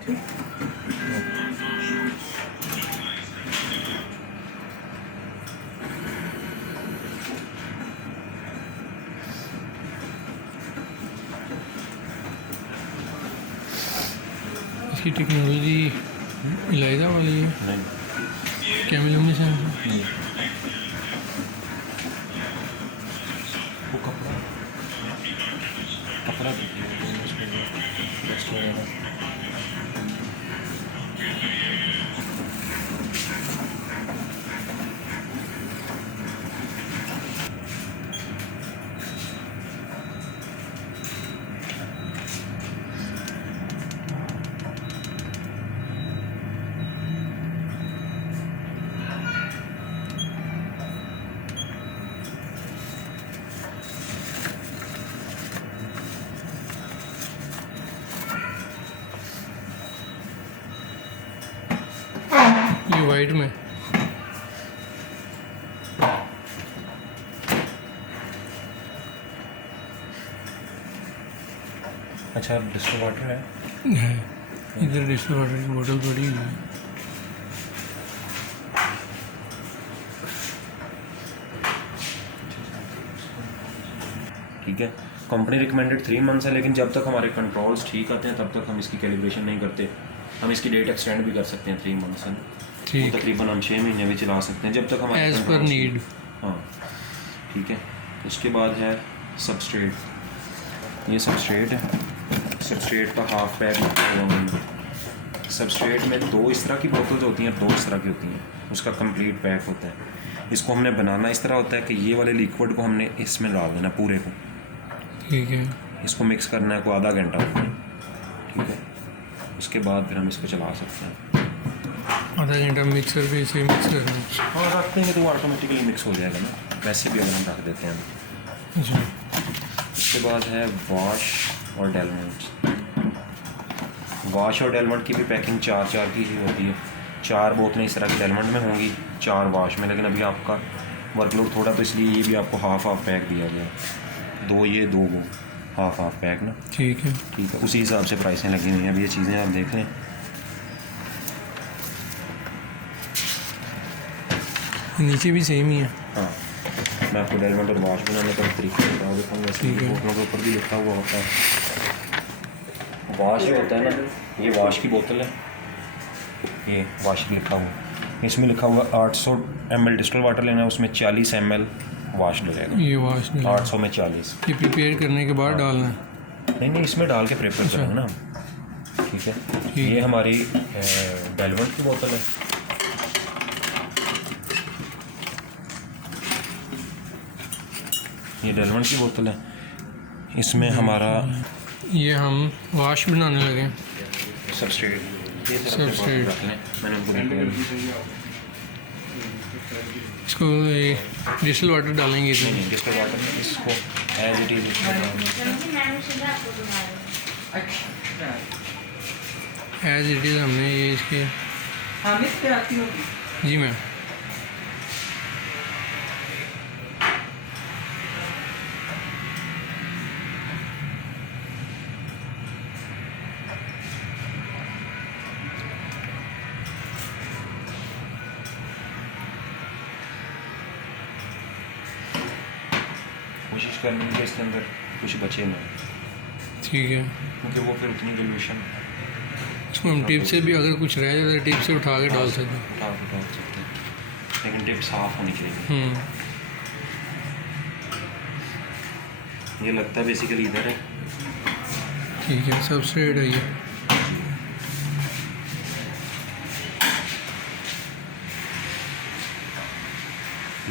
इसकी technology Elijah वाली है, नहीं कैमिल्यूमिनेसेंस नहीं, वो कपड़ा कपड़ा देखिए। ये वाइट में। अच्छा डिस्टो वाटर है। इधर डिस्टो वाटर की बोतल पड़ी हुई है। ठीक है, कंपनी रिकमेंडेड 3 मंथ्स है, लेकिन जब तक हमारे कंट्रोल्स ठीक आते हैं तब तक हम इसकी कैलिब्रेशन नहीं करते। हम इसकी डेट एक्सटेंड भी कर सकते हैं 3 मंथ्स से, ठीक, तकरीबन हम 6 महीने भी चला सकते हैं जब तक हमारे एज पर controls नीड। हाँ ठीक है। उसके बाद है सबस्ट्रेट। ये सबस्ट्रेट है, सबस्ट्रेट का हाफ पैक लिखा हुआ है। सबस्ट्रेट में 2 इस तरह की बोतल्स होती हैं, 2 इस तरह की होती हैं, उसका कंप्लीट पैक होता है। इसको हमने बनाना इस तरह होता है कि ये वाले लिक्विड को हमने इसमें डाल देना पूरे को, ठीक है, इसको मिक्स करना है को आधा घंटा, ठीक है। उसके बाद फिर हम इसको चला सकते हैं। आधा घंटा मिक्सर पे इसे मिक्स करना है। और रख देंगे तो वो ऑटोमेटिकली मिक्स हो जाएगा ना, वैसे भी अगर हम रख देते हैं। जी, उसके बाद है वॉश और डेलमेंट। वॉश और डेलमेंट की भी पैकिंग 4 की ही होती है। 4 बोतलें इस तरह की डेलमेंट में होंगी, 4 वॉश में, लेकिन अभी आपका वर्कलोड थोड़ा तो इसलिए ये भी आपको हाफ पैक दिया गया, 2 ये 2 वो हाफ पैक ना, ठीक है। ठीक है। उसी हिसाब से प्राइसें लगी हुई हैं। अब ये चीज़ें आप देख लें। नीचे भी सेम ही है। हाँ, मैं आपको डेलमेंट और वॉश बनाने का तरीका बता देता हूँ। वैसे ठीक है। बोतलों के ऊपर भी लिखा हुआ होता है। वॉश जो होता है ना, ये वॉश की बोतल है, ये वॉश लिखा हुआ, इसमें लिखा हुआ 800 ml डिस्टल वाटर लेना है, उसमें 40 ml वॉश डलेगा। ये वॉश नहीं, 800 में 40। ये प्रिपेयर करने के बाद डालना है। नहीं नहीं, इसमें डाल के प्रेपर अच्छा। करेंगे ना, ठीक है। ठीक ये है। हमारी डेलमेंट की बोतल है। ये डेलमेंट की बोतल है, इसमें हमारा ये हम वॉश बनाने लगे। सबस्ट्रेट, ये सबस्ट्रेट। रख लें, मैंने उनको दिखाया। इसको डिस्टिल वाटर डालेंगे इसमें। नहीं डिस्टल वाटर में इसको as it is as it is हमने ये इसके। जी मैम। कोशिश करनी है कि इसके अंदर कुछ बचे ना, ठीक है, क्योंकि वो फिर उतनी डिल्यूशन इसको हम टिप से भी अगर कुछ रह जाए तो टिप से उठा के डाल सकते हैं। उठा सकते हैं, लेकिन टिप साफ होनी चाहिए। ये लगता है बेसिकली इधर है, ठीक है, सबस्ट्रेट है ये।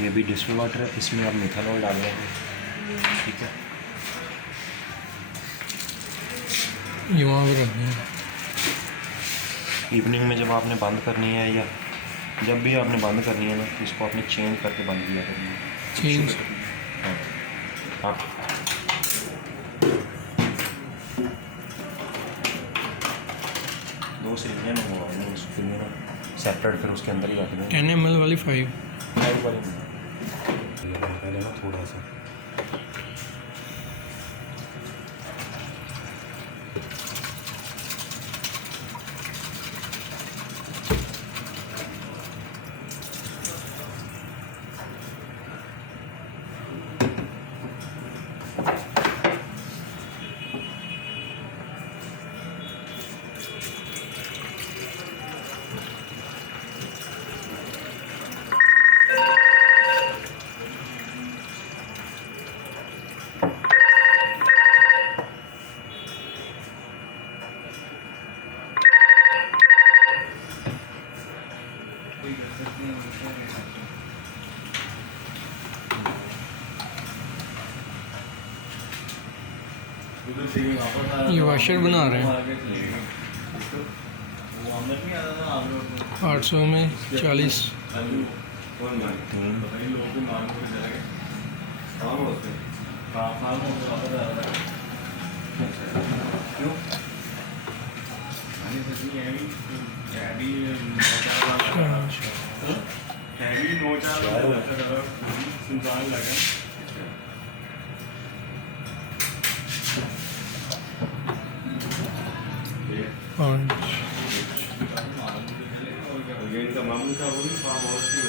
ये भी डिस्टिल वाटर है, इसमें आप मिथानॉल डाल देंगे, ठीक है। ये वहाँ पर रखना है। इवनिंग में जब आपने बंद करनी है या जब भी आपने बंद करनी है ना, इसको आपने चेंज करके बंद किया करनी है। चेंज। हाँ, आप 2 सिलिंडर मंगवाएंगे, उसके लिए ना सेपरेट फिर उसके अंदर ही रख देंगे। 10 ml वाली 5। पहले ना थोड़ा सा ये वाशर बना रहे हैं 800 में 40। पाँच मामू का वो भी फार्म हाउस की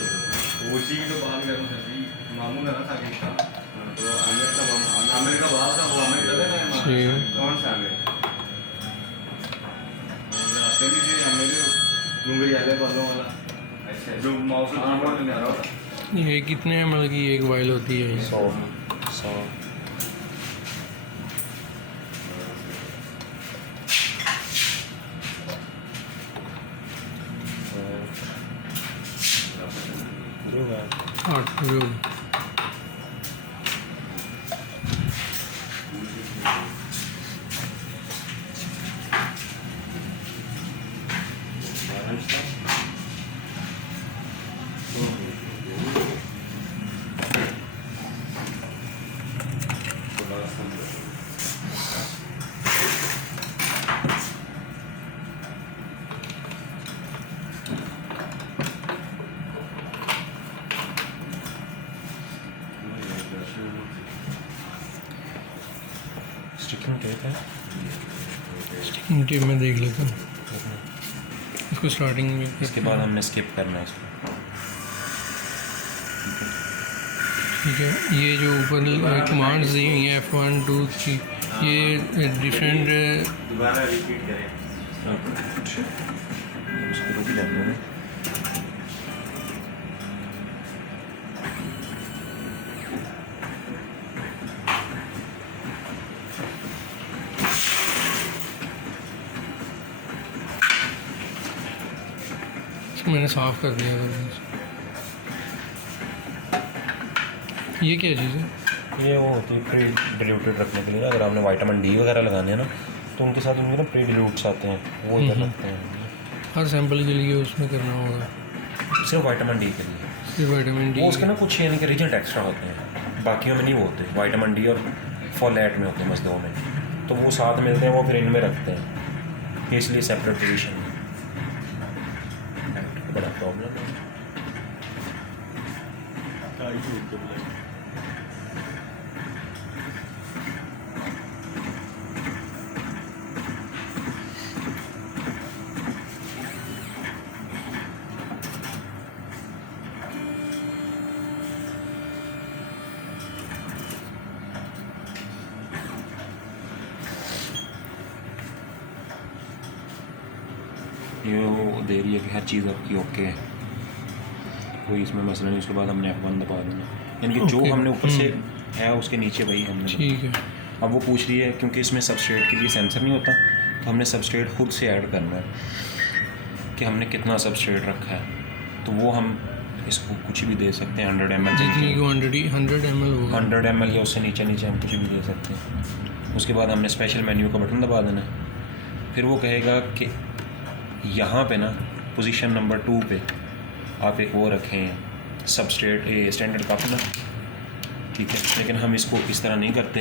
उसी की तो बात कर रहा था मामू का था कि तो आमिर का बाप था वो आमिर था ना कौन सा आमिर आते भी थे आमिर डूंगरी वाले बालों वाला अच्छा जो मौसम आमिर में आ रहा था। ये कितने ml की एक वाइल होती है? 100 8 जो स्टिकिंग टेप है। स्टिकिंग टेप में देख लेता हूँ इसको स्टार्टिंग में। इसके बाद हमने स्किप करना है इसको। ठीक है, ये जो ऊपर कमांड्स दी हुई हैं F1 2 3 ये डिफरेंट दोबारा रिपीट करें। उसको रुक जाते हैं। इसको मैंने साफ़ कर दिया था। ये क्या चीज़ है? ये वो होती है प्री डिल्यूटेड रखने के लिए। अगर आपने विटामिन डी वगैरह लगाने हैं ना तो उनके साथ उनके ना प्री डिल्यूट्स आते हैं, वो इधर रखते हैं। हर सैंपल के लिए उसमें करना होगा? सिर्फ विटामिन डी के लिए। सिर्फ विटामिन डी? वो उसके ना कुछ यानी कि रिजल्ट एक्स्ट्रा होते हैं, बाकियों में नहीं वो होते। विटामिन डी और फॉलेट में होते हैं बस, दो में। तो वो साथ मिलते हैं, वो फिर इनमें रखते हैं, इसलिए सेपरेट पोजीशन में। बड़ा प्रॉब्लम है। ये वो दे रही है कि हर चीज़ आपकी ओके है, कोई इसमें मसला नहीं। उसके बाद हमने F1 दबा देना, यानी कि जो Okay. हमने ऊपर से है उसके नीचे वही हमने ठीक है। अब वो पूछ रही है क्योंकि इसमें सबस्ट्रेट के लिए सेंसर नहीं होता, तो हमने सबस्ट्रेट खुद से ऐड करना है कि हमने कितना सबस्ट्रेट रखा है। तो वो हम इसको कुछ भी दे सकते हैं, 100 ml जितनी क्वान्टिटी 100 ml होगा। 100 ml या उससे नीचे नीचे हम कुछ भी दे सकते हैं। उसके बाद हमने स्पेशल मेन्यू का बटन दबा देना है। फिर वो कहेगा कि यहाँ पे ना पोजीशन नंबर 2 पे आप एक वो रखें सबस्ट्रेट स्टैंडर्ड कप ना, ठीक है। लेकिन हम इसको इस तरह नहीं करते,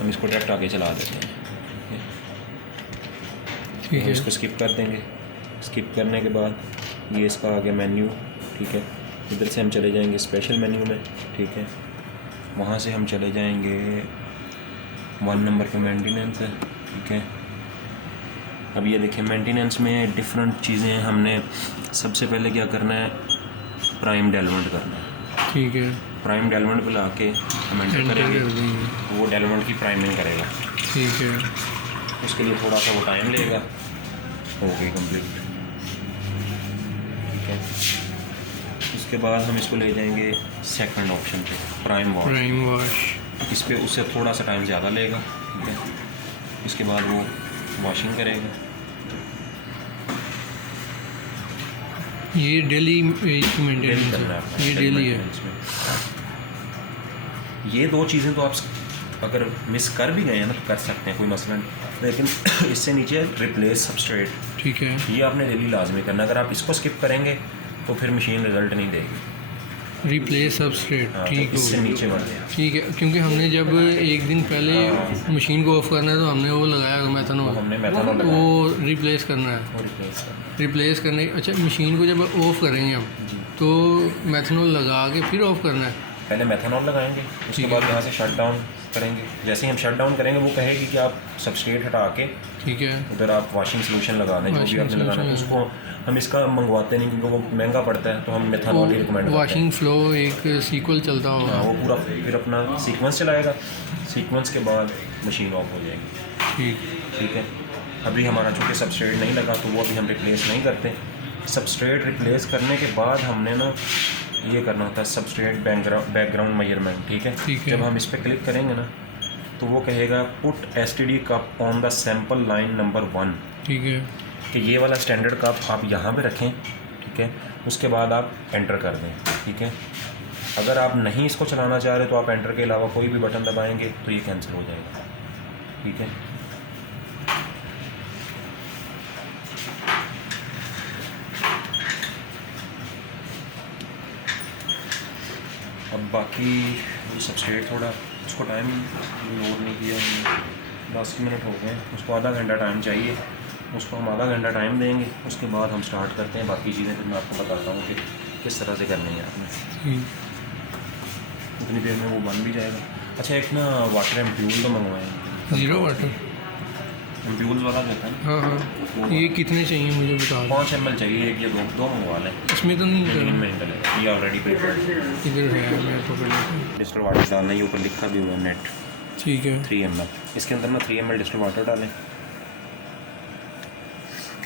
हम इसको डायरेक्ट आगे चला देते हैं। ठीक हम है। इसको स्किप कर देंगे। स्किप करने के बाद ये इसका आ गया मेन्यू, ठीक है। इधर से हम चले जाएंगे स्पेशल मेन्यू में, ठीक है। वहाँ से हम चले जाएंगे 1 नंबर पे मेंटेनेंस है, ठीक है। अब ये देखिए मेंटेनेंस में डिफरेंट चीज़ें हमने सबसे पहले क्या करना है, प्राइम डेलमेंट करना है, ठीक है। प्राइम डेलमेंट पे ला के हम एंटर एंटर करेंगे, कर देंगे। वो डेलमेंट की प्राइमिंग करेगा। ठीक है। उसके लिए थोड़ा सा वो टाइम लेगा। हो गई कंप्लीट, ठीक है। उसके बाद हम इसको ले जाएंगे सेकंड ऑप्शन पे, प्राइम वॉश। प्राइम वॉश इस पे उससे थोड़ा सा टाइम ज़्यादा लेगा, ठीक है। इसके बाद वो वॉशिंग करेगा। ये डेली मेंटेनेंस करना है है, अपना ये डेली है। maintenance में। ये दो चीज़ें तो आप अगर मिस कर भी गए हैं ना तो कर सकते हैं, कोई मसला नहीं, लेकिन इससे नीचे रिप्लेस सबस्ट्रेट, ठीक है, ये आपने डेली लाजमी करना। अगर आप इसको स्किप करेंगे तो फिर मशीन रिज़ल्ट नहीं देगी। रिप्लेस सबस्ट्रेट, हाँ, ठीक तो इससे हो नीचे बढ़ ठीक है, क्योंकि हमने जब एक दिन पहले मशीन को ऑफ करना है तो हमने वो लगाया तो मेथनॉल, हमने मेथनॉल लगाया वो रिप्लेस करना है। और रिप्लेस करना। रिप्लेस करने, अच्छा मशीन को जब ऑफ करेंगे हम जी, तो मेथनॉल लगा के फिर ऑफ करना है। पहले मेथनॉल लगाएंगे, उसके ठीक बाद है। यहाँ से शट डाउन करेंगे। जैसे ही हम शट डाउन करेंगे वो कहेगी कि आप सबस्ट्रेट हटा के ठीक है, उधर आप वाशिंग सोल्यूशन लगा दें, जो भी Washing आपने लगाना है। solution। उसको हम इसका मंगवाते नहीं क्योंकि वो महंगा पड़ता है, तो हम मेथनॉल ही रिकमेंड करते हैं। वाशिंग फ्लो एक सीक्वल चलता हाँ, होगा। वो पूरा फिर अपना सीक्वेंस चलाएगा, सीक्वेंस के बाद मशीन ऑफ हो जाएगी। ठीक, ठीक है, अभी हमारा चूँकि सबस्ट्रेट नहीं लगा तो वो अभी हम रिप्लेस नहीं करते। सबस्ट्रेट रिप्लेस करने के बाद हमने ना ये करना होता है सबस्ट्रेट बैकग्राउंड मेजरमेंट। ठीक है, ठीक है। जब हम इस पर क्लिक करेंगे ना तो वो कहेगा put STD cup on the sample line number 1, ठीक है, कि ये वाला स्टैंडर्ड कप आप यहाँ पे रखें। ठीक है, उसके बाद आप एंटर कर दें। ठीक है, अगर आप नहीं इसको चलाना चाह रहे तो आप एंटर के अलावा कोई भी बटन दबाएंगे तो ये कैंसिल हो जाएगा। ठीक है, अब बाकी वो सबस्ट्रेट थोड़ा उसको टाइम लोड नहीं किया हमने, 10 मिनट हो गए, उसको आधा घंटा टाइम चाहिए। उसको हम आधा घंटा टाइम देंगे, उसके बाद हम स्टार्ट करते हैं बाकी चीज़ें। फिर मैं आपको बताता हूँ कि किस तरह से करनी है आपने। ठीक। उतनी देर में वो बन भी जाएगा। अच्छा, एक ना वाटर एम्प्यूल तो मंगवाएँ, ज़ीरो वाटर, एम्प्यूल्स वाला जो होता है ना, हाँ हाँ, ये कितने चाहिए मुझे बता दो। 5 ml चाहिए, एक या दो मंगवा लें, इसमें तो नहीं 3 कर, में डलेगा। ये ऑलरेडी प्रिपेयर्ड इधर है, मैं पकड़ लेता हूँ। डिस्टिल वाटर डालना, ये ऊपर लिखा भी हुआ है नेट ठीक है, 3 ml। इसके अंदर ना 3 ml डिस्टिल वाटर डालें।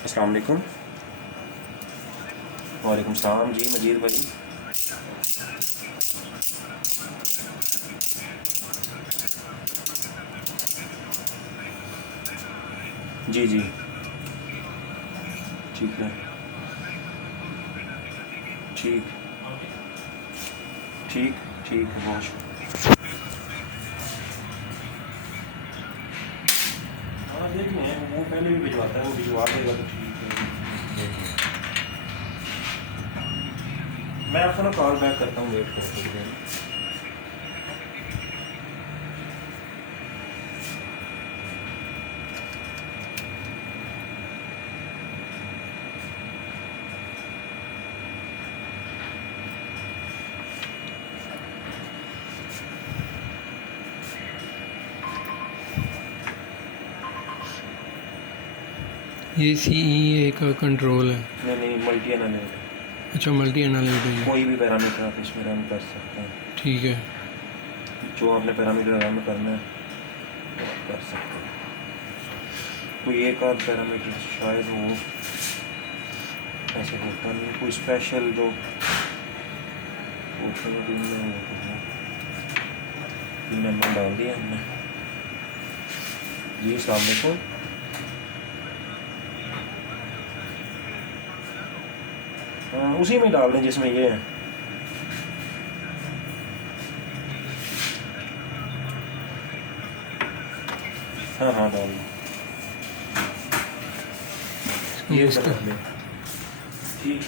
अस्सलाम वालेकुम। वालेकुम सलाम जी मजीद भाई। जी जी, ठीक है, ठीक ठीक ठीक है, बहुत शुक्रिया। हाँ देख लें, वो पहले भी भिजवाता है, वो भिजवा देगा तो ठीक है। मैं आपको ना कॉल बैक करता हूँ, वेट करो थोड़ी देर। ये CEA का कंट्रोल है। नहीं नहीं, मल्टी एनालिटिक, अच्छा, मल्टी एनालिटिक है, कोई भी पैरामीटर आप इसमें रन कर सकते हैं। ठीक है। जो आपने पैरामीटर रन करना है वो आप कर सकते हैं। कोई एक आध पैरामीटर शायद वो ऐसे होता नहीं, कोई स्पेशल जो नंबर डाल दिया हमने। जी अस्सलाम वालेकुम। हाँ, उसी में डाल दें जिसमें ये है। हाँ हाँ डाल दें, ये इसका कर दें। ठीक,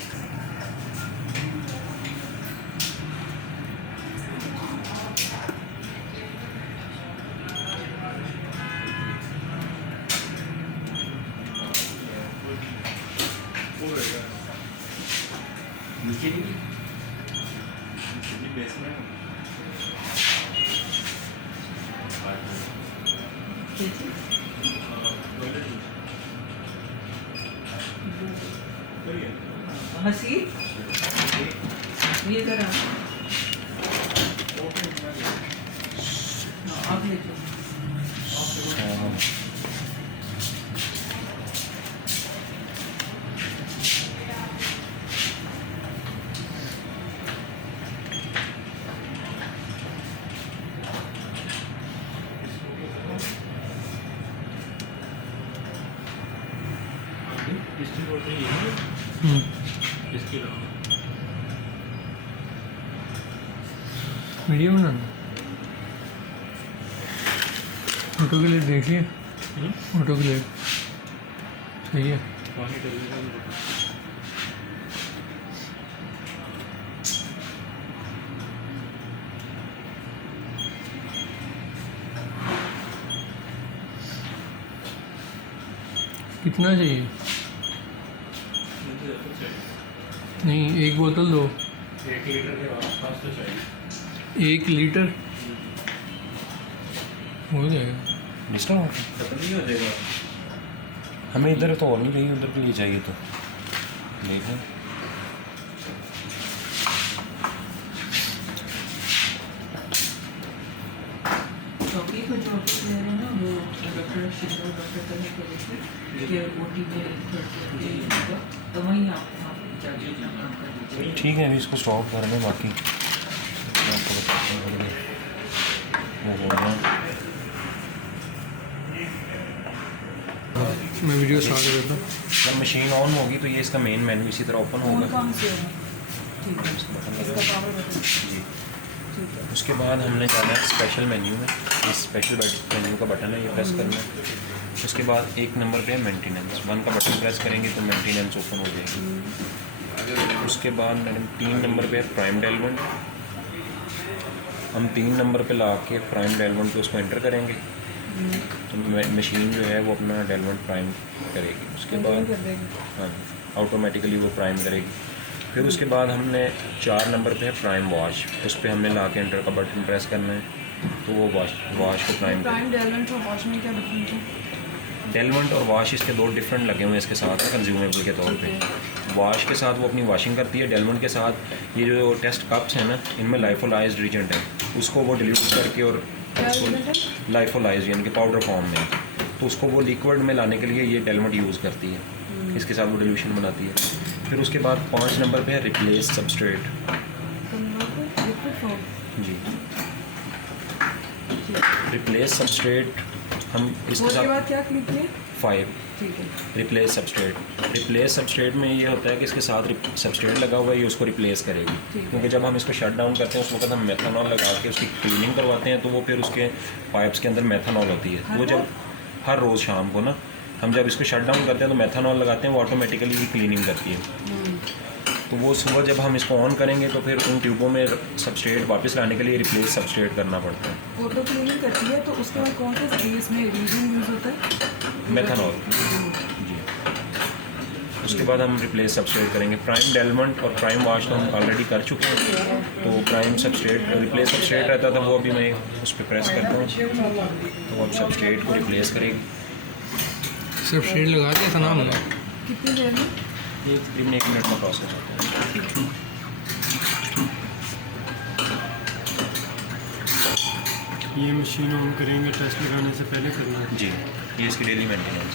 नीचे नहीं बेसमेंट हंसी ये जरा आप ले लो। वीडियो बनाना। ऑटो क्लिप देखिए, ऑटो क्लिप सही है। पानी डलेगा नहीं पता। कितना चाहिए? नहीं, एक बोतल दो। 1 लीटर के आसपास तो चाहिए। 1 लीटर हो जाएगा। डिस्टर्ब खत्म नहीं हो जाएगा। हमें इधर तो और नहीं चाहिए, उधर के लिए चाहिए तो देखें। चौकी को जो ऑफिस ले रहे हैं ना, वो डॉक्टर शिंदे डॉक्टर करने के लिए कि ओटी में होगा, तो वहीं आप जाके अपना काम कर दीजिए। ठीक है, अभी इसको स्टॉप कर दें। बाकी मैं आपको बताता हूँ थोड़ी देर। वो हो गया। मैं वीडियो स्टार्ट करता हूँ। जब मशीन ऑन होगी तो ये इसका मेन मेन्यू इसी तरह ओपन होगा। कौन से होगा? ठीक है, बटन इसका लगा। Power button. जी। ठीक है। उसके बाद हमने जाना है स्पेशल मेन्यू में। इस स्पेशल मेन्यू का बटन है, ये प्रेस करना है। उसके बाद 1 नंबर पे है मेंटेनेंस। 1 का बटन प्रेस करेंगे तो मेंटेनेंस ओपन हो जाएगी। उसके बाद मैडम 3 नंबर पे है प्राइम डेलमेंट। हम 3 नंबर पे ला के प्राइम डेलमेंट पे उसको एंटर करेंगे तो मशीन जो है वो अपना डेलमेंट प्राइम करेगी। उसके बाद कर देंगे। हाँ, ऑटोमेटिकली वो प्राइम करेगी। फिर उसके बाद हमने 4 नंबर पे है प्राइम वॉश। उस पर हमने ला के एंटर का बटन प्रेस करना है तो वो वॉश को प्राइम प्राइम डेलमेंट और वॉश में क्या डिफरेंस है? डेलमेंट और वॉश इसके 2 डिफरेंट लगे हुए हैं इसके साथ कंज्यूमेबल के तौर पे। वॉश के साथ वो अपनी वॉशिंग करती है। डेलमेंट के साथ ये जो टेस्ट कप्स हैं ना, इनमें लाइफोलाइज्ड रीजेंट है, उसको वो डिल्यूट करके और क्या रीजन है? लाइफोलाइज यानी कि पाउडर फॉर्म में, तो उसको वो लिक्विड में लाने के लिए ये डेलमेंट यूज़ करती है। इसके साथ वो डिल्यूशन बनाती है। फिर उसके बाद 5 नंबर पे है रिप्लेस सबस्ट्रेट। Liquid form. जी, रिप्लेस सबस्ट्रेट हम इसके उसके साथ बाद क्या क्लिक किए? 5 ठीक है। रिप्लेस सबस्ट्रेट में ये होता है कि इसके साथ सबस्ट्रेट लगा हुआ है, ये उसको रिप्लेस करेगी। ठीक है। क्योंकि जब हम इसको शट डाउन करते हैं उस वक्त हम मेथनॉल लगा के उसकी क्लीनिंग करवाते हैं, तो वो फिर उसके पाइप्स के अंदर मेथनॉल होती है। वो जब हर रोज़ शाम को ना हम जब इसको शट डाउन करते हैं तो मेथनॉल लगाते हैं, वो ऑटोमेटिकली ही क्लीनिंग करती है। तो वो सुबह जब हम इसको ऑन करेंगे तो फिर उन ट्यूबों में सबस्ट्रेट वापस लाने के लिए रिप्लेस सबस्ट्रेट करना पड़ता है। ऑटो क्लीनिंग करती है, तो उसके बाद कौन सा स्पेस में रीजन यूज़ होता है? मेथनॉल जी। उसके बाद हम रिप्लेस सबस्ट्रेट करेंगे। प्राइम डेलमेंट और प्राइम वॉश तो हम ऑलरेडी कर चुके हैं। तो प्राइम सबस्ट्रेट रिप्लेस सबस्ट्रेट रहता था, वो अभी मैं उस पर प्रेस करता हूँ तो अब सबस्ट्रेट को रिप्लेस करेगी। सिर्फ शेड लगा के ऐसा नाम है। कितनी देर में? ये तकरीबन 1 मिनट का प्रोसेस होता है। ये मशीन ऑन करेंगे टेस्ट लगाने से पहले करना है। जी, ये इसकी डेली मेंटेनेंस।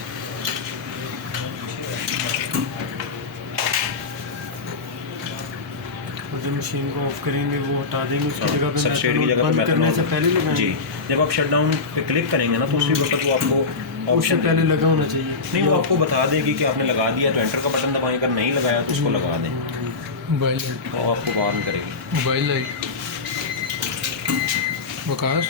और जब मशीन को ऑफ करेंगे वो हटा देंगे, उसकी जगह पे सबस्ट्रेट की जगह पे बंद करने से पहले जी, लगाएंगे। जब आप शट डाउन पे क्लिक करेंगे ना तो उसी वक्त वो आपको उससे ऑप्शन पहले लगा होना चाहिए। नहीं, वो आपको बता देगी कि आपने लगा दिया तो एंटर का बटन दबाएं, अगर नहीं लगाया तो उसको लगा दें, मोबाइल लाइट, तो आपको वार्न करेगी। Mobile light Waqas.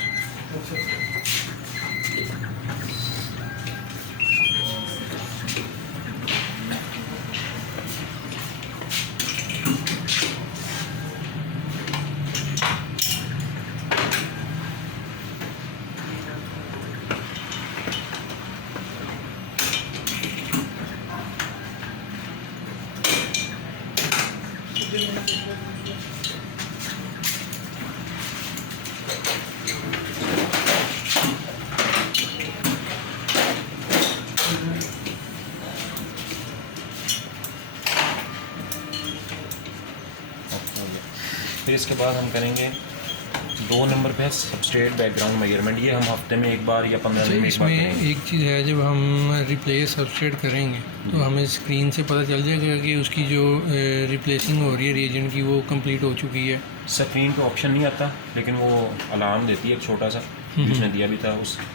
फिर इसके बाद हम करेंगे 2 नंबर पे सबस्ट्रेट बैकग्राउंड मेजरमेंट। ये हम हफ्ते में एक बार या 15 दिन में एक बार इसमें करेंगे। एक चीज़ है, जब हम रिप्लेस सबस्ट्रेट करेंगे तो हमें स्क्रीन से पता चल जाएगा कि उसकी जो रिप्लेसिंग हो रही है रीजन की वो कंप्लीट हो चुकी है। स्क्रीन पे ऑप्शन नहीं आता, लेकिन वो अलार्म देती है एक छोटा सा, जिसने दिया भी था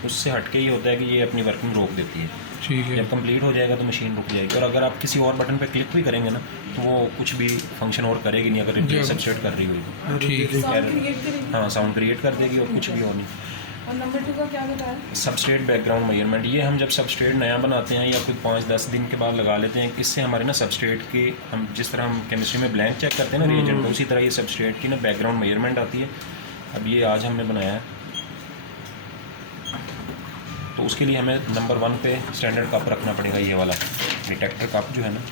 उससे हटके ही होता है कि ये अपनी वर्किंग रोक देती है। ठीक है। जब कंप्लीट हो जाएगा तो मशीन रुक जाएगी, और अगर आप किसी और बटन पे क्लिक भी करेंगे ना तो वो कुछ भी फंक्शन और करेगी नहीं, अगर रिप्लेस जब- सबस्ट्रेट कर रही हुई। ठीक है। साउंड क्रिएट करेंगे। हाँ, साउंड क्रिएट कर देगी और कुछ भी और नहीं। और नंबर 2 का क्या बताया? सबस्ट्रेट बैकग्राउंड मेजरमेंट, ये हम जब सबस्ट्रेट नया बनाते हैं या फिर 5-10 दिन के बाद लगा लेते हैं, इससे हमारे ना सबस्ट्रेट की, हम जिस तरह हम केमिस्ट्री में ब्लैंक चेक करते हैं ना रिएजेंट में, उसी तरह ये सबस्ट्रेट की ना बैकग्राउंड मेजरमेंट आती है। अब ये आज हमने बनाया है, तो उसके लिए हमें नंबर 1 पे स्टैंडर्ड कप रखना पड़ेगा। ये वाला डिटेक्टर कप जो है ना,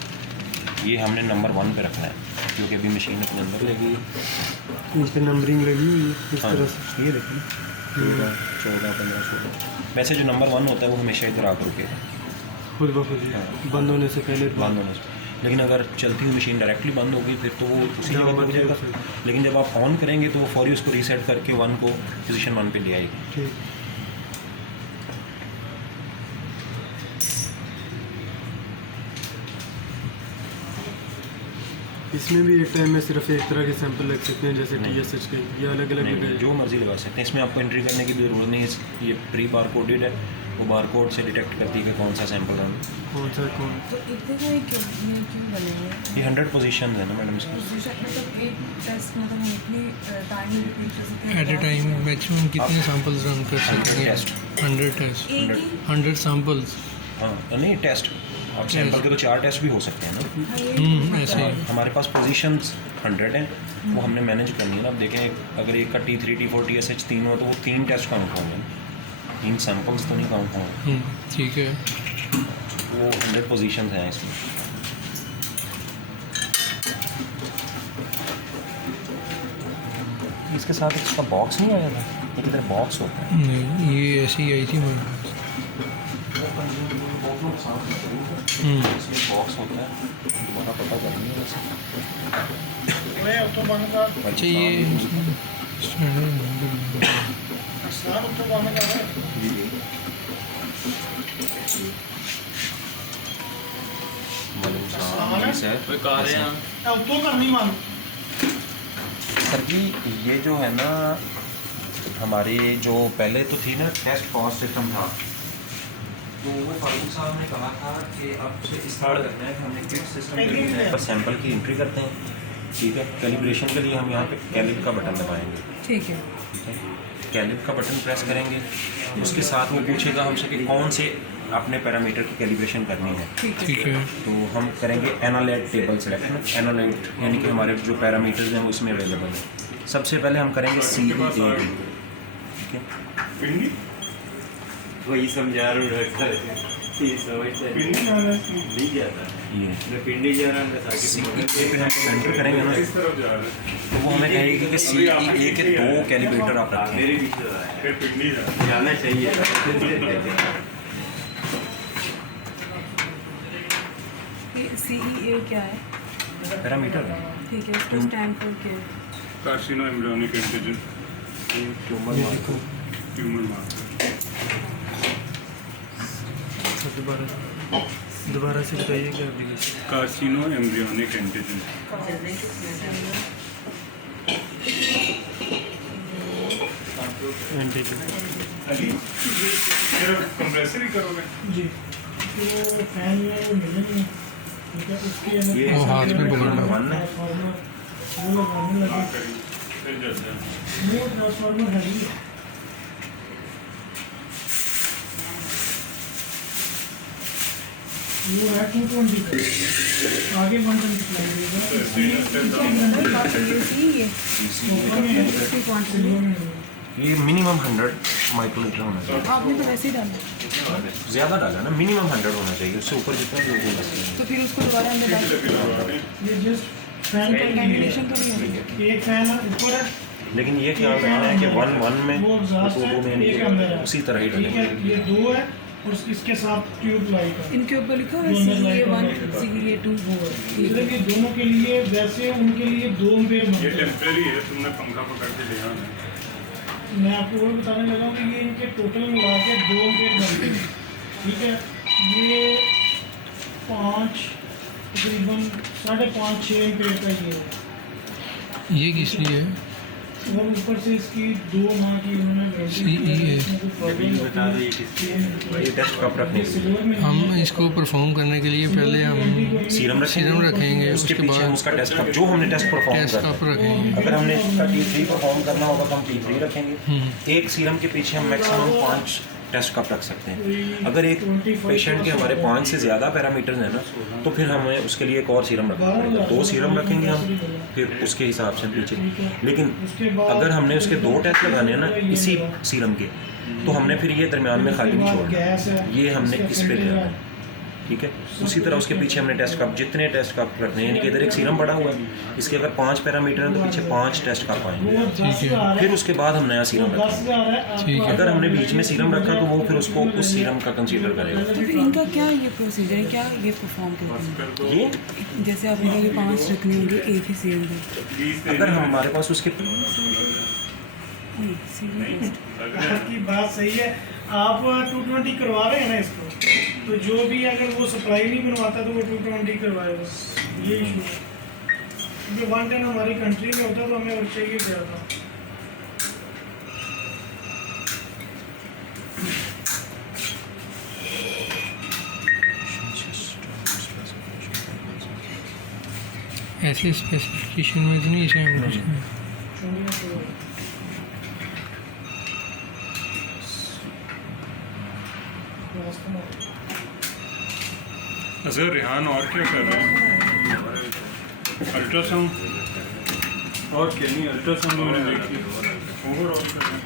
ये हमने नंबर 1 पे रखना है, क्योंकि अभी मशीन अपने अंदर लगी इस पर नंबरिंग लगी हुई है इस हाँ, तरह से। ये देखिए 14, 15, 16। वैसे जो नंबर 1 होता है वो हमेशा इधर आकर रुकेगा खुद ब खुद ही हाँ। बंद होने से पहले बंद होने से। लेकिन अगर चलती हुई मशीन डायरेक्टली बंद होगी फिर तो वो उसी जगह पर रुक जाएगा। लेकिन जब आप ऑन करेंगे तो वो फौरी उसको रीसेट करके 1 को पोजीशन 1 पे ले आएगी। ठीक। इसमें भी एक टाइम में सिर्फ एक तरह के सैंपल लग सकते हैं, जैसे नहीं। TSH के, या अलग अलग नहीं, जो मर्जी लगा सकते हैं, इसमें आपको एंट्री करने की भी ज़रूरत नहीं है। ये प्री बार कोडेड है, वो बार कोड से डिटेक्ट करती है कि कौन सा सैंपल रन। कौन सा कौन। तो इतने सारे क्यों बने हुए हैं? ये 100 पोजीशन है ना मैडम इसकी। पोजीशन मतलब एक टेस्ट मतलब हम इतनी टाइम रिपीट कर सकते हैं? एट ए टाइम मैक्सिमम कितने सैंपल्स रन कर सकते 100 हैं? टेस्ट। 100 टेस्ट, एक ही 100 सैंपल्स। हाँ नहीं टेस्ट, अब सैंपल के तो 4 टेस्ट भी हो सकते हैं ना। हाँ, ये ऐसे ही। हमारे पास पोजीशंस 100 हैं, वो हमने मैनेज करनी है ना। अब देखें अगर एक का T3, T4, TSH 3 हो तो वो 3 टेस्ट काउंट होंगे, 3 सैंपल्स तो नहीं काउंट होंगे। ठीक है। वो 100 पोजीशंस हैं इसमें। इसके साथ इसका बॉक्स नहीं आया था, एक इधर बॉक्स होता है। नहीं, ये ऐसी ही आई थी मेरे पास। इसमें बॉक्स होता है, दोबारा पता करेंगे वैसे। अच्छा ये स्टैंडर्ड जी जी। सर जी ये जो है ना हमारे जो पहले तो थी ना टेस्ट कॉस्ट सिस्टम था, तो वो फारूक साहब ने कहा था कि अब से स्टार्ट करना है कि हमने किट सिस्टम पर सैंपल की एंट्री करते हैं, ठीक है। कैलिब्रेशन के लिए हम यहाँ पे कैलिब का बटन दबाएंगे, ठीक है। ठीक है। कैलिब का बटन प्रेस करेंगे, उसके साथ वो पूछेगा हमसे कि कौन से अपने पैरामीटर की कैलिब्रेशन करनी है। ठीक है। तो हम करेंगे एनालाइट टेबल सेलेक्ट ना, एनालाइट यानी कि हमारे जो पैरामीटर्स हैं वो इसमें अवेलेबल है। सबसे पहले हम करेंगे CEAD, ठीक है। वही समझा रहा हूँ, ये समझता नहीं जाता। ये मैं पिंडी जा रहा हूँ ताकि CEA पे हम एंटर करेंगे ना, तो वो हमें कहेगी कि CEA के 2 कैलिब्रेटर आप रखें। मेरे पीछे जाना चाहिए। CEA क्या है? पैरामीटर ठीक है, इसको स्टैंड फॉर क्या है? कार्सिनो embryonic antigen tumour marker. Tumour marker. दोबारा से बताइए क्या एप्लीकेशन। कार्सिनो embryonic antigen. अली सिर्फ कंप्रेसर ही करोगे? जी तो फैन में मिलेंगे, ठीक है। उसके अंदर ये वो हाथ में पकड़ना। नंबर 1 है। वो लगाने लगे, हाँ करिए, फिर जल जाए। वो ट्रांसफार्मर है ही। वो है 220 आगे 120 लगेगा। ये मिनिमम 100 माइक्रोलीटर होना चाहिए। आपने तो वैसे ही डाला, ज़्यादा डाला ना, मिनिमम 100 होना चाहिए, उससे ऊपर जितना भी होगा तो फिर उसको दोबारा अंदर डाल। ये जस्ट फैन का कैंडिडेशन तो नहीं होगी? एक फैन ऊपर है, लेकिन ये ख्याल रखना है कि 1 में वो एग्जॉस्ट है, में एक अंदर है। उसी तरह ही ठीक है। डालेंगे। ये 2 है और इसके साथ ट्यूब लाइट है। इनके ऊपर लिखा है दोनों लाइट CEA 1, है। CEA 2। मतलब ये दोनों के लिए वैसे उनके लिए 2 एम्पेयर ये बनते हैं। टेम्परेरी है, तुमने पंखा पकड़ के ले आना है। मैं आपको और बताने लगा हूँ कि ये इनके टोटल मिला के 2 एम्पेयर बनते हैं, ठीक है। ये 5 तकरीबन 5.5-6 एम्पेयर का ये है। ये किस लिए है? और ऊपर से इसकी 2 माह की उन्होंने गारंटी दी है। CEA। इसमें कोई प्रॉब्लम बता दो ये किस ये टेस्ट कप रखने ये के लिए सिल्वर में हम इसको परफॉर्म करने के लिए पहले हम सीरम रखेंगे, उसके उसके पीछे हम बाद उसका टेस्ट कप जो हमने टेस्ट परफॉर्म टेस्ट करना कप है। रखेंगे। अगर हमने उसका T3 परफॉर्म करना होगा तो हम T3 रखेंगे। एक सीरम के पीछे हम मैक्सिमम 5 टेस्ट कप रख सकते हैं। अगर एक पेशेंट के हमारे 5 से ज़्यादा पैरामीटर्स हैं ना, तो फिर हमें उसके लिए एक और सीरम रखना पड़ेगा। 2 सीरम रखेंगे हम, फिर उसके हिसाब से पीछे। लेकिन अगर हमने उसके 2 टेस्ट लगाने हैं ना इसी सीरम के, तो हमने फिर ये दरमियान में खाली नहीं छोड़ना, ये हमने इस पे ले आना है, ठीक है। उसी तरह उसके पीछे हमने टेस्ट कप, जितने टेस्ट कप रखने हैं, यानी कि इधर एक सीरम पड़ा हुआ है, इसके अगर 5 पैरामीटर हैं तो पीछे 5 टेस्ट कप आएंगे। फिर उसके बाद हम नया सीरम रखेंगे। ठीक है। अगर हमने बीच में सीरम रखा तो वो फिर उसको उस सीरम का कंसीडर करेगा। तो फिर इनका क्या ये प्रोसीजर है, क्या ये परफॉर्म करते हैं? ये जैसे आपने कहा कि 5 रखने होंगे एक ही सीएम पे। अगर हमारे पास उसके नहीं, सीएम आपकी बात सही है। आप 220 करवा रहे हैं ना इसको, तो जो भी अगर वो सप्लाई नहीं बनवाता तो वो 220 करवाएगा, ये इशू है। क्योंकि 110 हमारी कंट्री में होता तो हमें और चाहिए क्या था। ऐसे स्पेसिफिकेशन में तो नहीं इसे हम कुछ सर रेहान और क्या कर रहे हैं? अल्ट्रासाउंड और क्या नहीं, अल्ट्रासाउंड मैंने देखी ओवरऑल कर रहे हैं।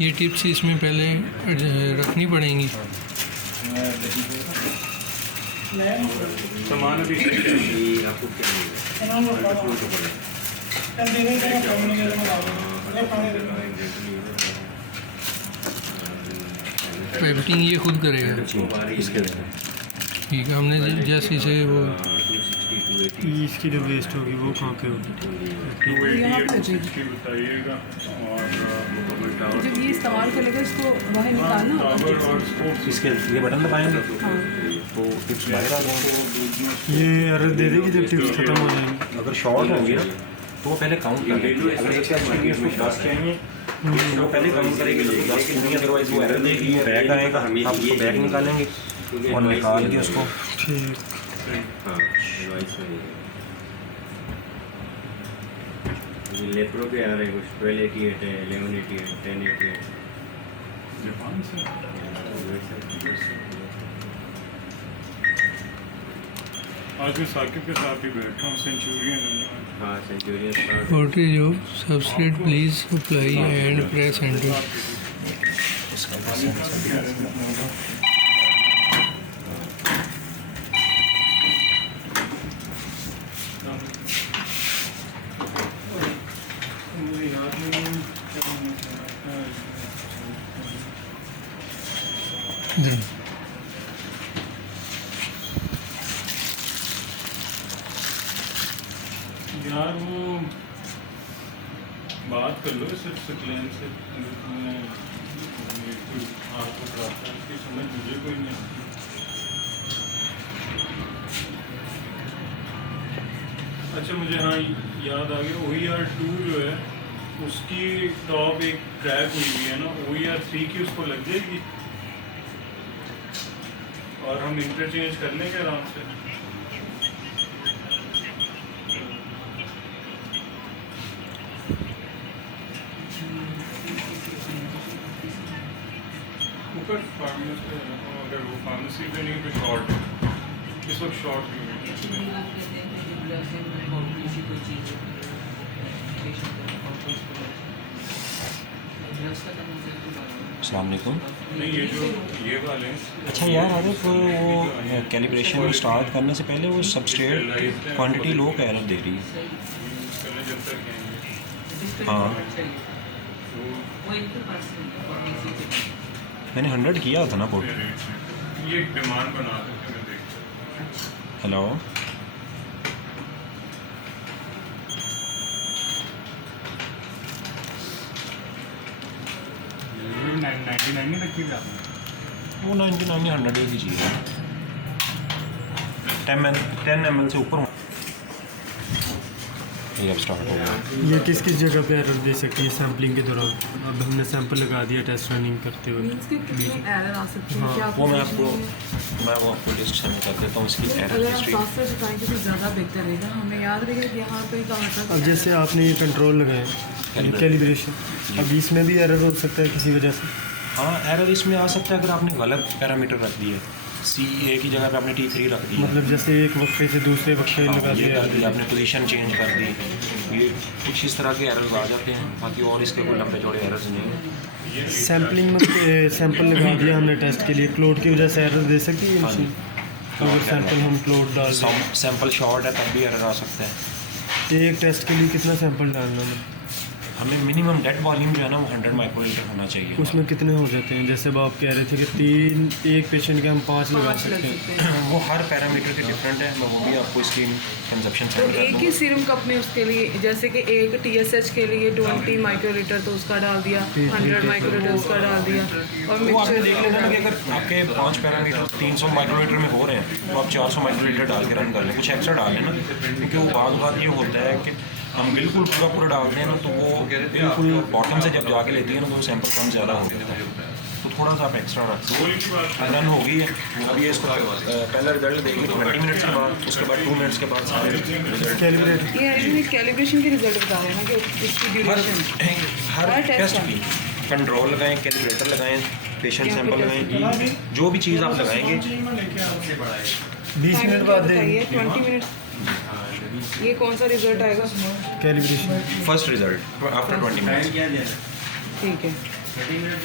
ये टिप्स इसमें पहले रखनी पड़ेंगी। सामान अभी पाइपिंग ये खुद करेगा। इसके ठीक है, हमने जैसे इसे वो इसकी जो वेस्ट होगी वो कहाँ पे होगी? 280 बताइएगा। और जब ये इस्तेमाल करेगा इसको बाहर निकालना होगा। इसके ये बटन दबाएंगे हाँ, तो टिप्स बाहर आ जाएंगे। ये एरर दे देगी जब टिप्स खत्म हो जाएंगी। अगर शॉर्ट होंगी ना तो वो पहले काउंट करेगी। अगर जैसे आप चाहिए उसको 10 चाहिए तो वो पहले काउंट करेगी, तो 10 नहीं, अदरवाइज वो एरर देगी, वो बैक आएगा, आप उसको बैक निकालेंगे और निकाल के उसको ठीक, लेप्रो के आ रहे हैं कुछ 1288 है, 1188, 1088। जापान से आज मैं साकिब के साथ ही बैठा हूँ सेंचुरियन में। हाँ Centurion shortage of substrate please apply and press enter. मुझे याद नहीं क्या होना चाहता है। इधर यार वो बात कर लो सिर्फ सिक्लेन से। मैं कोई हाथ उठाता है, इसकी समझ मुझे कोई नहीं आती। अच्छा मुझे हाँ याद आ गया, OER2 जो है उसकी टॉप एक क्रैक हुई है ना, OER3 की उसको लग जाएगी और हम इंटरचेंज कर लेंगे आराम से। ऊपर फार्मेसी अगर वो फार्मेसी पे नहीं तो शॉर्ट है, इस वक्त शॉर्ट नहीं है। अस्सलाम वालेकुम। नहीं ये जो ये वाले हैं, अच्छा यार आरिफ, वो कैलिब्रेशन स्टार्ट करने से पहले वो सबस्ट्रेट क्वांटिटी लो का एरर दे रही है। पहले जब तक हैं हाँ वो एक तो पर्सन मैंने 100 किया था ना पोर्ट। ये एक डिमांड बना देते मैं देखता हूँ। हेलो ये 99 तक की जाता है। वो 99 या 100 की चीज़ है। 10 ml से ऊपर ये अब स्टार्ट हो गया। ये किस किस जगह पे एरर दे सकती है सैम्पलिंग के दौरान? अब हमने सैंपल लगा दिया टेस्ट रनिंग करते हुए। मीन्स के कितने एरर आ सकते हैं, हाँ, क्या वो मैं position आपको लिस्ट सेंड कर देता हूँ इसकी है? एरर अगर आप हिस्ट्री। साफ साफ बताएंगे तो ज़्यादा बेहतर रहेगा, हमें याद रहेगा कि यहाँ पे कहाँ तक अब जैसे आपने ये कंट्रोल लगाया कैलिब्रेशन, अब इसमें भी एरर हो सकता है किसी वजह से? हाँ, एरर इसमें आ सकता है अगर आपने गलत पैरामीटर रख दिए, CA की जगह पे आपने T3 रख दिया। मतलब जैसे एक वक्फे से दूसरे वक्फे हाँ, लगा ये दिया। कर दिया आपने, पोजीशन चेंज कर दी, ये कुछ इस तरह के एरर्स आ जाते हैं। बाकी और इसके कोई लंबे चौड़े एरर्स नहीं हैं। सैम्पलिंग में सैंपल लगा दिया हमने टेस्ट के लिए, क्लोड की वजह से एरर दे सकती है हाँ जी। मशीन? अगर सैंपल हम क्लोड डाल दें, सैंपल शॉर्ट है तब भी एरर आ सकता है। एक टेस्ट के लिए कितना सैंपल डालना है? हमें मिनिमम डेड वॉल्यूम जो है ना वो 100 माइक्रोलीटर होना चाहिए। उसमें कितने हो जाते हैं? जैसे अब आप कह रहे थे कि एक पेशेंट के हम 5 लगा 5 लग सकते हैं। सकते हैं। वो हर पैरामीटर के डिफरेंट है, मैं वो भी आपको इसकी कंजप्शन तो सेंड कर एक ही दूँगा। सीरम कप में उसके लिए, जैसे कि एक TSH के लिए 20 माइक्रोलीटर तो उसका डाल दिया, 100 माइक्रोलीटर उसका डाल दिया, और वो आपने देख मिक्सचर लेना ना कि अगर आपके 5 पैरामीटर 300 माइक्रोलीटर में हो रहे हैं तो आप 400 माइक्रोलीटर डाल के रन कर लें, कुछ एक्स्ट्रा डाल लें ना, क्योंकि वो बात ये होता है कि हम बिल्कुल पूरा डालते हैं ना तो वो बिल्कुल बॉटम से जब जाके लेती है ना तो वो सैंपल कम ज़्यादा हो जाता है, तो थोड़ा सा आप एक्स्ट्रा रख रन हो गई है। अभी इसको पहला रिजल्ट देखेंगे 20 मिनट्स के बाद, उसके बाद 2 मिनट्स के बाद सारे रिजल्ट। कैलिब्रेट ये एक्चुअली कैलिब्रेशन के रिजल्ट बता रहे हैं ना कि इसकी ड्यूरेशन हर हर टेस्ट टेस्ट की कंट्रोल लगाएं, कैलकुलेटर लगाएं, पेशेंट सैंपल लगाएं, जो भी चीज़ आप लगाएंगे 20 मिनट बाद बताइए, दें 20 मिनट। ये कौन सा रिजल्ट आएगा? Calibration. First result after 20 minutes. ठीक है,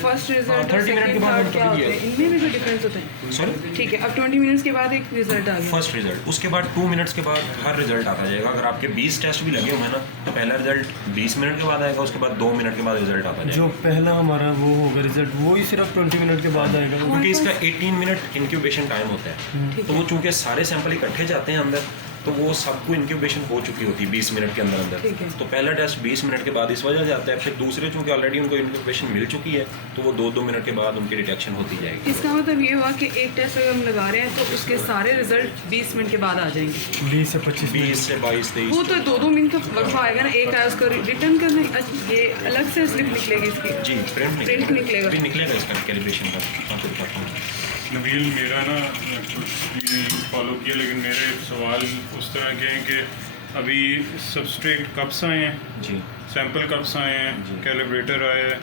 फर्स्ट रिजल्ट 30 मिनट के बाद क्या होते हैं, इनमें भी कोई डिफरेंस होता है? सॉरी, ठीक है, अब 20 मिनट्स के बाद एक रिजल्ट आ गया। फर्स्ट रिजल्ट, उसके बाद 2 मिनट्स के बाद हर रिजल्ट आता जाएगा। अगर आपके 20 टेस्ट भी लगे हुए हैं ना तो पहला रिजल्ट 20 मिनट के बाद आएगा, उसके बाद 2 मिनट के बाद रिजल्ट आता जाएगा। जो पहला हमारा वो होगा रिजल्ट, वो ही सिर्फ 20 मिनट के बाद आएगा। क्योंकि इसका 18 मिनट इंक्यूबेशन टाइम होता है, तो वो चूंकि सारे सैंपल इकट्ठे जाते हैं अंदर, तो वो सबको इंक्यूबेशन हो चुकी होती है 20 मिनट के अंदर ठीक है। अंदर। तो पहला टेस्ट 20 मिनट के बाद इस वजह से आता है, फिर दूसरे चूंकि ऑलरेडी उनको इंक्यूबेशन मिल चुकी है तो वो 2-2 मिनट के बाद उनकी डिटेक्शन होती जाएगी। इसका मतलब ये हुआ कि एक टेस्ट अगर हम लगा रहे हैं तो उसके सारे रिजल्ट 20 मिनट के बाद आ जाएंगे। 20 से 25 20 मिनट। से 22 वो 23 तो 2-2 मिनट का वक्फा आएगा ना, एक आया उसको रिटर्न करना है, ये अलग से स्लिप निकलेगी इसकी। जी प्रिंट प्रिंट निकलेगा। अभी निकलेगा इसका कैलिब्रेशन का, आपको दिखाता हूँ। नबील, मेरा ना कुछ फॉलो किया, लेकिन मेरे सवाल उस तरह के हैं कि अभी सबस्ट्रेट कब से आए हैं, जी सैंपल कब से आए हैं, जी। कैलिब्रेटर आया है,